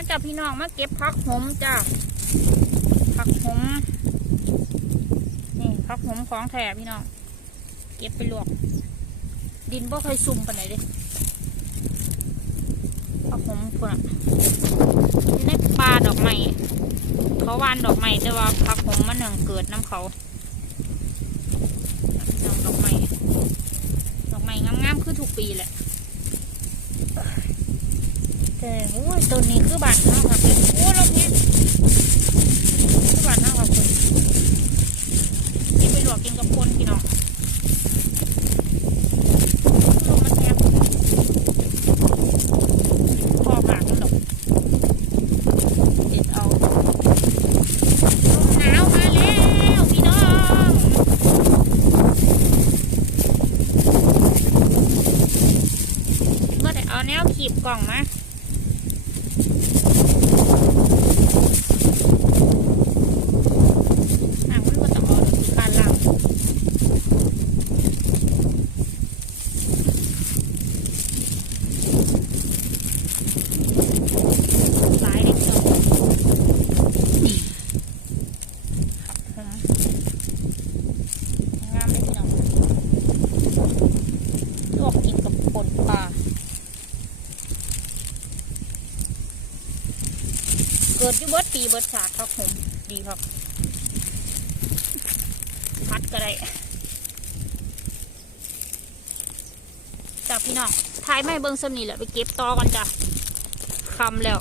มาจับพี่น้องมาเก็บผักหอมจ้าผักหอมนี่ผักหอมของแท้พี่น้อง เก็บไปลวก ดินบ่เคยซุ่มปไหนเด้ผักหอมพุ่นอะอยู่ในป่าดอกไม้เขาวานดอกไม้แต่ว่าผักหอมมันหนึ่งเกิดน้ำเขาดอกไม้ดอกไม้งามๆคือทุกปีแหละ แต่โอ้ยตัวนี้คือบานข้าวครับโอ้รอบนี้คือบานข้าครับคุณกินไปหลวกกินกับคนพี่น้องลงมาแทบพอปากนั่นหรอกเด็ดเอาลมหนาวมาแล้วพี่น้องเมื่อแต่เอาแนวขีบกล่องมา งเอาดูการล่างหลายเด็กเนาะนี่ครับผมงามเลยพี่น้องลวกกินกับป่นปลา เกิดอยู่เบิดปีเบิดศาสตร์ครับผมดีครับพัดก็ได้จากพี่น้องทายไม่เบิ้งสำนีแหละไปเก็บต่อกันจ้ะคำแล้ว